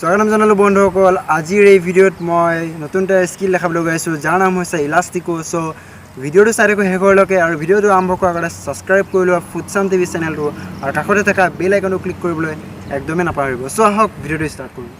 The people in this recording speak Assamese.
স্বাগতম জনালোঁ বন্ধুসকল। আজিৰ এই ভিডিঅ'ত মই নতুন এটা স্কিল দেখাবলৈ গৈ আছোঁ, যাৰ নাম হৈছে ইলাষ্টিকো। চ' ভিডিঅ'টো চাই থাকোঁ শেষলৈকে, আৰু ভিডিঅ'টো আৰম্ভ কৰাৰ আগতে ছাবস্ক্ৰাইব কৰি লোৱা ফুটছাম টিভি চেনেলটো, আৰু কাষতে থকা বেল আইকনটো ক্লিক কৰিবলৈ একদমেই নাপাহৰিব। চ' আহক ভিডিঅ'টো ষ্টাৰ্ট কৰোঁ।